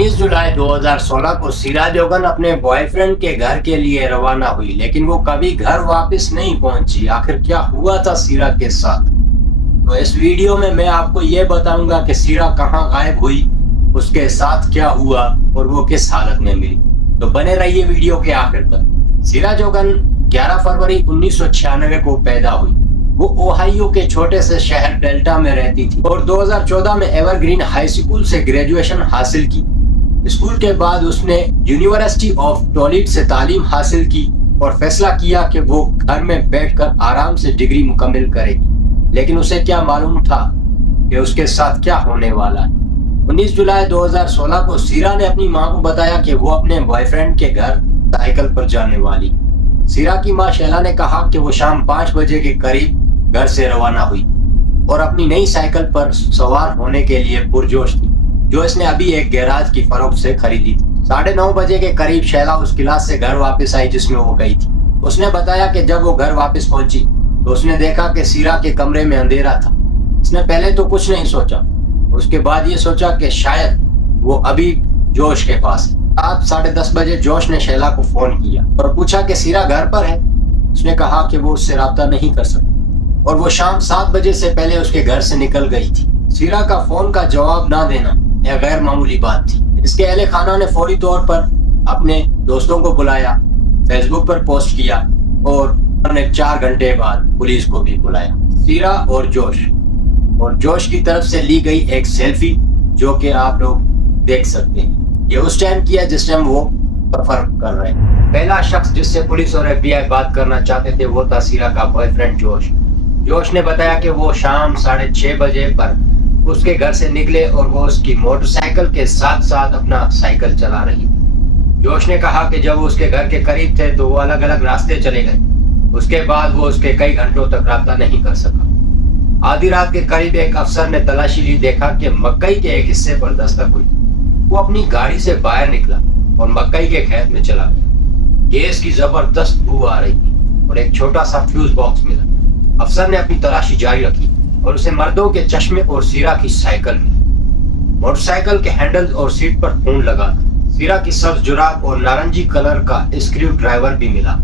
19 जुलाई 2016 को सीरा जोगन अपने बॉयफ्रेंड के घर के लिए रवाना हुई, लेकिन वो कभी घर वापस नहीं पहुंची। आखिर क्या हुआ था सीरा के साथ? तो इस वीडियो में मैं आपको ये बताऊंगा कि सीरा कहाँ गायब हुई, उसके साथ क्या हुआ और वो किस हालत में मिली। तो बने रहिए वीडियो के आखिर तक। सीरा जोगन 11 फरवरी 1996 को पैदा हुई। वो ओहायो के छोटे से शहर डेल्टा में रहती थी और 2014 में एवरग्रीन हाई स्कूल से ग्रेजुएशन हासिल की। स्कूल के बाद उसने यूनिवर्सिटी ऑफ टोलेडो से तालीम हासिल की और फैसला किया कि वो घर में बैठकर आराम से डिग्री मुकम्मल करेगी। लेकिन उसे क्या मालूम था कि उसके साथ क्या होने वाला है। 19 जुलाई 2016 को सीरा ने अपनी मां को बताया कि वो अपने बॉयफ्रेंड के घर साइकिल पर जाने वाली। सीरा की मां शैला ने कहा कि वो शाम 5 बजे के करीब घर से रवाना हुई और अपनी नई साइकिल पर सवार होने के लिए पुरजोश थी, जो इसने अभी एक गैराज की फरोख्त से खरीदी थी। 9:30 बजे के करीब शैला उस क्लास से घर वापस आई जिसमें वो गई थी। उसने बताया कि जब वो घर वापस पहुंची तो उसने देखा कि सीरा के कमरे में अंधेरा था। उसने पहले तो कुछ नहीं सोचा, उसके बाद ये सोचा कि शायद वो अभी जोश के पास है। रात 10:30 बजे जोश ने शैला को फोन किया और पूछा कि सीरा घर पर है। उसने कहा कि वो उससे राब्ता नहीं कर सकती और वो शाम 7 बजे से पहले उसके घर से निकल गई थी। सीरा का फोन का जवाब ना देना यह गैर मामूली बात थी। इसके अहले खाना ने फौरी तौर पर अपने दोस्तों को बुलाया, फेसबुक पर पोस्ट किया और उन्होंने 4 घंटे बाद पुलिस को भी बुलाया। सीरा और जोश की तरफ से ली गई एक सेल्फी जो कि आप लोग देख सकते हैं। ये उस टाइम किया जिस टाइम वो सफर कर रहे हैं। पहला शख्स जिससे पुलिस और FBI बात करना चाहते थे वो था सीरा का बॉयफ्रेंड जोश ने बताया कि वो शाम 6:30 बजे पर उसके घर से निकले और वो उसकी मोटरसाइकिल के साथ साथ अपना साइकिल चला रही। जोश ने कहा कि जब वो उसके घर के करीब थे तो वो अलग अलग रास्ते चले गए। उसके बाद वो उसके कई घंटों तक राब्ता नहीं कर सका। आधी रात के करीब एक अफसर ने तलाशी ली, देखा कि मकई के एक हिस्से पर दस्तक हुई। वो अपनी गाड़ी से बाहर निकला और मकई के खेत में चला गया। गैस की जबरदस्त बू आ रही थी और एक छोटा सा फ्यूज बॉक्स मिला। अफसर ने अपनी तलाशी जारी रखी और उसे मर्दों के चश्मे और सीरा की साइकिल मिली। मोटरसाइकिल के हैंडल और सीट पर खून लगा था। सीरा की सब्ज जुराब और नारंगी कलर का स्क्रू ड्राइवर भी मिला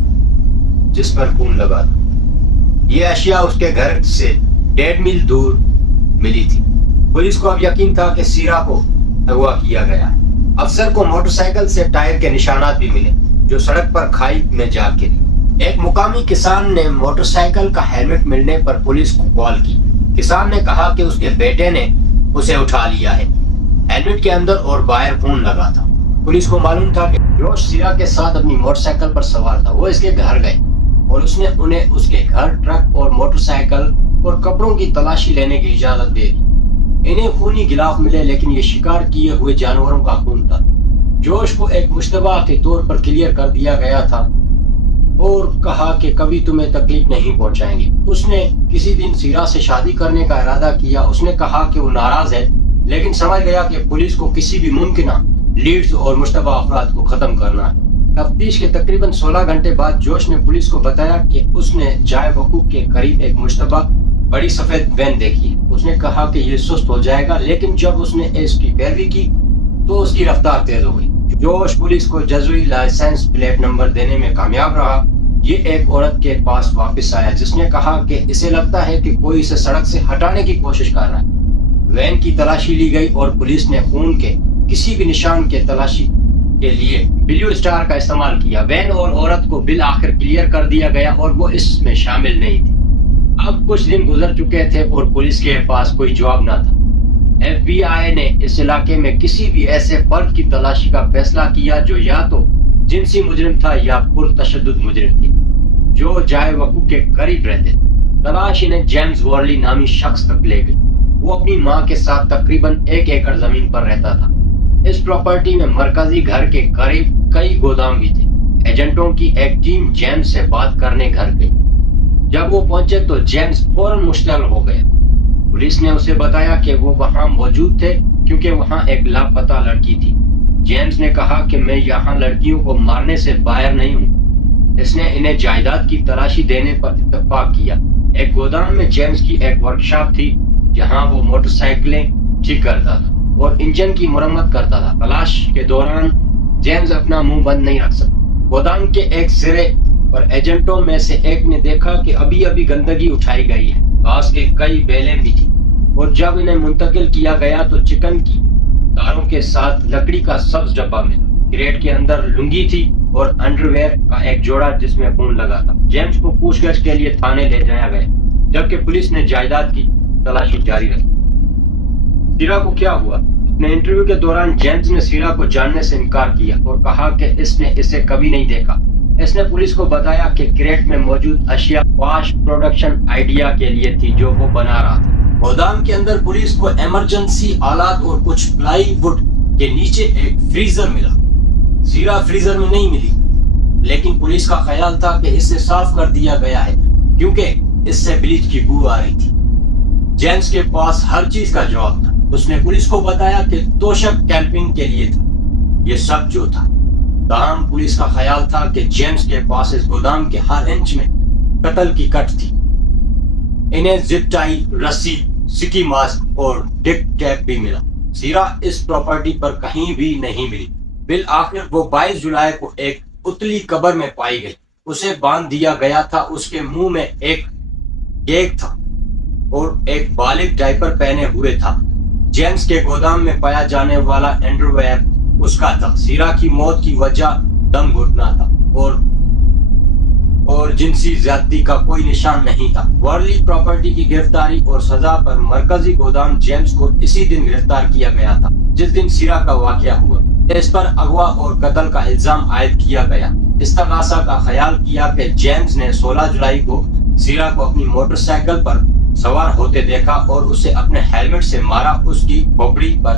जिस पर खून लगा था। ये अशिया उसके घर से 1.5 मील दूर मिली थी। पुलिस को अब यकीन था कि सीरा को अगवा किया गया। अफसर को मोटरसाइकिल से टायर के निशानात भी मिले जो सड़क पर खाई में जा गिरी। एक मुकामी किसान ने मोटरसाइकिल का हेलमेट मिलने पर पुलिस को कॉल की। किसान ने कहा कि उसके बेटे ने उसे उठा लिया है। हेलमेट के अंदर और बाहर खून लगा था। पुलिस को मालूम था कि जोश सीरा के साथ अपनी मोटरसाइकिल पर सवार था। वो इसके घर गए और उसने उन्हें उसके घर, ट्रक और मोटरसाइकिल और कपड़ों की तलाशी लेने की इजाजत दे दी। इन्हें खूनी गिलाफ मिले, लेकिन ये शिकार किए हुए जानवरों का खून था। जोश को एक मुश्तबा के तौर पर क्लियर कर दिया गया था और कहा कि कभी तुम्हें तकलीफ नहीं पहुंचाएंगे। उसने किसी दिन सीरा से शादी करने का इरादा किया। उसने कहा कि वो नाराज है, लेकिन समझ गया कि पुलिस को किसी भी मुमकिन लीड्स और मुश्तबा अफराद को खत्म करना है। तफ्तीश के तकरीबन 16 घंटे बाद जोश ने पुलिस को बताया कि उसने जाय वकूफ के करीब एक मुश्तबा बड़ी सफेद वैन देखी। उसने कहा कि ये सुस्त हो जाएगा, लेकिन जब उसने इसकी पैरवी की तो उसकी रफ्तार तेज हो गई। जोश पुलिस को जजुई लाइसेंस प्लेट नंबर देने में कामयाब रहा। ये एक औरत के पास वापस आया जिसने कहा कि इसे लगता है कि कोई इसे सड़क से हटाने की कोशिश कर रहा है। वैन की तलाशी ली गई और पुलिस ने खून के किसी भी निशान के तलाशी के लिए ब्लू स्टार का इस्तेमाल किया। वैन और औरत को बिल आखिर क्लियर कर दिया गया और वो इसमें शामिल नहीं थी। अब कुछ दिन गुजर चुके थे और पुलिस के पास कोई जवाब न था। FBI ने इस इलाके में किसी भी ऐसे फर्द की तलाशी का फैसला किया जो या तो जिनसी मुजरिम था या पुरतशद्दुद मुजरिम थे जो जाय वकूफ के करीब रहते थे। तलाश इन्हें जेम्स वॉर्ली नामी शख्स तक ले गई। वो अपनी मां के साथ तकरीबन 1 एकड़ जमीन पर रहता था। इस प्रॉपर्टी में मरकजी घर के करीब कई गोदाम भी थे। एजेंटों की एक टीम जेम्स से बात करने घर गई। जब वो पहुंचे तो जेम्स फौरन मुश्तल हो गया। पुलिस ने उसे बताया कि वो वहां मौजूद थे क्योंकि वहां एक लापता लड़की थी। जेम्स ने कहा कि मैं यहाँ लड़कियों को मारने से बाहर नहीं हूँ। इसने इन्हें जायदाद की तलाशी देने पर इत्तेफाक किया। एक गोदाम में जेम्स की एक वर्कशॉप थी जहाँ वो मोटरसाइकिलें ठीक करता था। اور انجن کی مرمت کرتا تھا۔ تلاش کے دوران جیمز اپنا منہ بند نہیں رکھ سکا۔ گودام کے ایک سرے پر ایجنٹوں میں سے ایک نے دیکھا کہ ابھی گندگی اٹھائی گئی ہے، گھاس کے کئی بیلیں بھی تھی، اور جب انہیں منتقل کیا گیا تو چکن کی تاروں کے ساتھ لکڑی کا سبز ڈبہ ملا۔ کریٹ کے اندر لنگی تھی اور انڈرویئر کا ایک جوڑا جس میں خون لگا تھا۔ جیمز کو پوچھ گچھ کے لیے تھانے لے جایا گیا، جبکہ پولیس نے جائیداد کی تلاشی جاری رکھی۔ سیرا کو کیا ہوا؟ اپنے انٹرویو کے دوران جیمز نے سیرا کو جاننے سے انکار کیا اور کہا کہ اس نے اسے کبھی نہیں دیکھا۔ اس نے پولیس کو بتایا کہ کریٹ میں موجود اشیاء واش پروڈکشن آئیڈیا کے لیے تھی جو وہ بنا رہا تھا۔ گودام کے اندر پولیس کو ایمرجنسی آلات اور کچھ پلائی ووڈ کے نیچے ایک فریزر ملا۔ سیرا فریزر میں نہیں ملی، لیکن پولیس کا خیال تھا کہ اسے صاف کر دیا گیا ہے کیونکہ اس سے بلیچ کی بو آ رہی تھی۔ جیمز کے پاس ہر چیز کا جواب تھا۔ اس نے پولیس کو بتایا کہ توشک کیمپنگ کے لیے تھا، یہ سب جو تھا۔ تاہم پولیس کا خیال تھا کہ جیمز کے پاس اس گودام کے ہر انچ میں قتل کی کٹ تھی۔ انہیں زپ ٹائی، رسی، سکی ماسک اور ڈک ٹیپ بھی ملا۔ سیرا اس پراپرٹی پر کہیں بھی نہیں ملی۔ بالآخر وہ 22 جولائی کو ایک اتلی قبر میں پائی گئی۔ اسے باندھ دیا گیا تھا، اس کے منہ میں ایک کیک تھا اور ایک بالغ ڈائپر پہنے ہوئے تھا۔ جیمز کے گودام میں پایا جانے والا انڈرویئر اس کا تھا۔ سیرا کی موت کی وجہ دم گھٹنا تھا اور جنسی زیادتی کا کوئی نشان نہیں تھا۔ ورلی پراپرٹی کی گرفتاری اور سزا پر مرکزی گودام جیمز کو اسی دن گرفتار کیا گیا تھا جس دن سیرا کا واقعہ ہوا۔ اس پر اغوا اور قتل کا الزام عائد کیا گیا۔ استغاثہ کا خیال کیا کہ جیمز نے 16 جولائی کو سیرا کو اپنی موٹر سائیکل پر سوار ہوتے دیکھا اور اسے اپنے ہیلمٹ سے مارا۔ اس کی کھوپڑی پر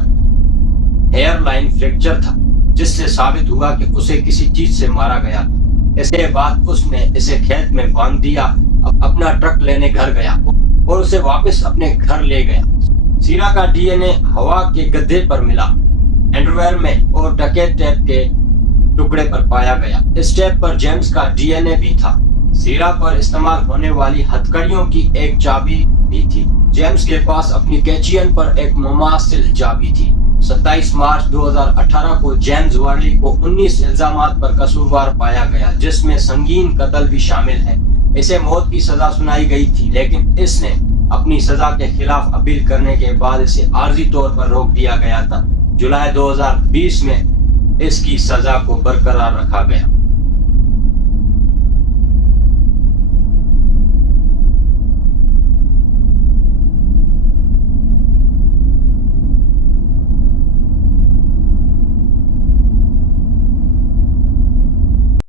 ہیئر لائن فریکچر تھا جس سے ثابت ہوا کہ اسے کسی چیز سے مارا گیا۔ اس کے بعد اس نے اسے کھیت میں باندھ دیا، اپنا ٹرک لینے گھر گیا اور اسے واپس اپنے گھر لے گیا۔ سیرا کا ڈی این اے ہوا کے گدھے پر ملا، انڈرویئر میں اور ڈکیٹ ٹیپ کے ٹکڑے پر پایا گیا۔ اس ٹیپ پر جیمز کا ڈی این اے بھی تھا۔ سیرا پر استعمال ہونے والی ہتھکڑیوں کی ایک چابی بھی تھی۔ جیمز کے پاس اپنی کیچین پر ایک مماثل چابی تھی۔ 27 مارچ 2018 کو جیمز ورلی کو 19 الزامات پر قصوروار پایا گیا جس میں سنگین قتل بھی شامل ہے۔ اسے موت کی سزا سنائی گئی تھی لیکن اس نے اپنی سزا کے خلاف اپیل کرنے کے بعد اسے عارضی طور پر روک دیا گیا تھا۔ جولائی 2020 میں اس کی سزا کو برقرار رکھا گیا۔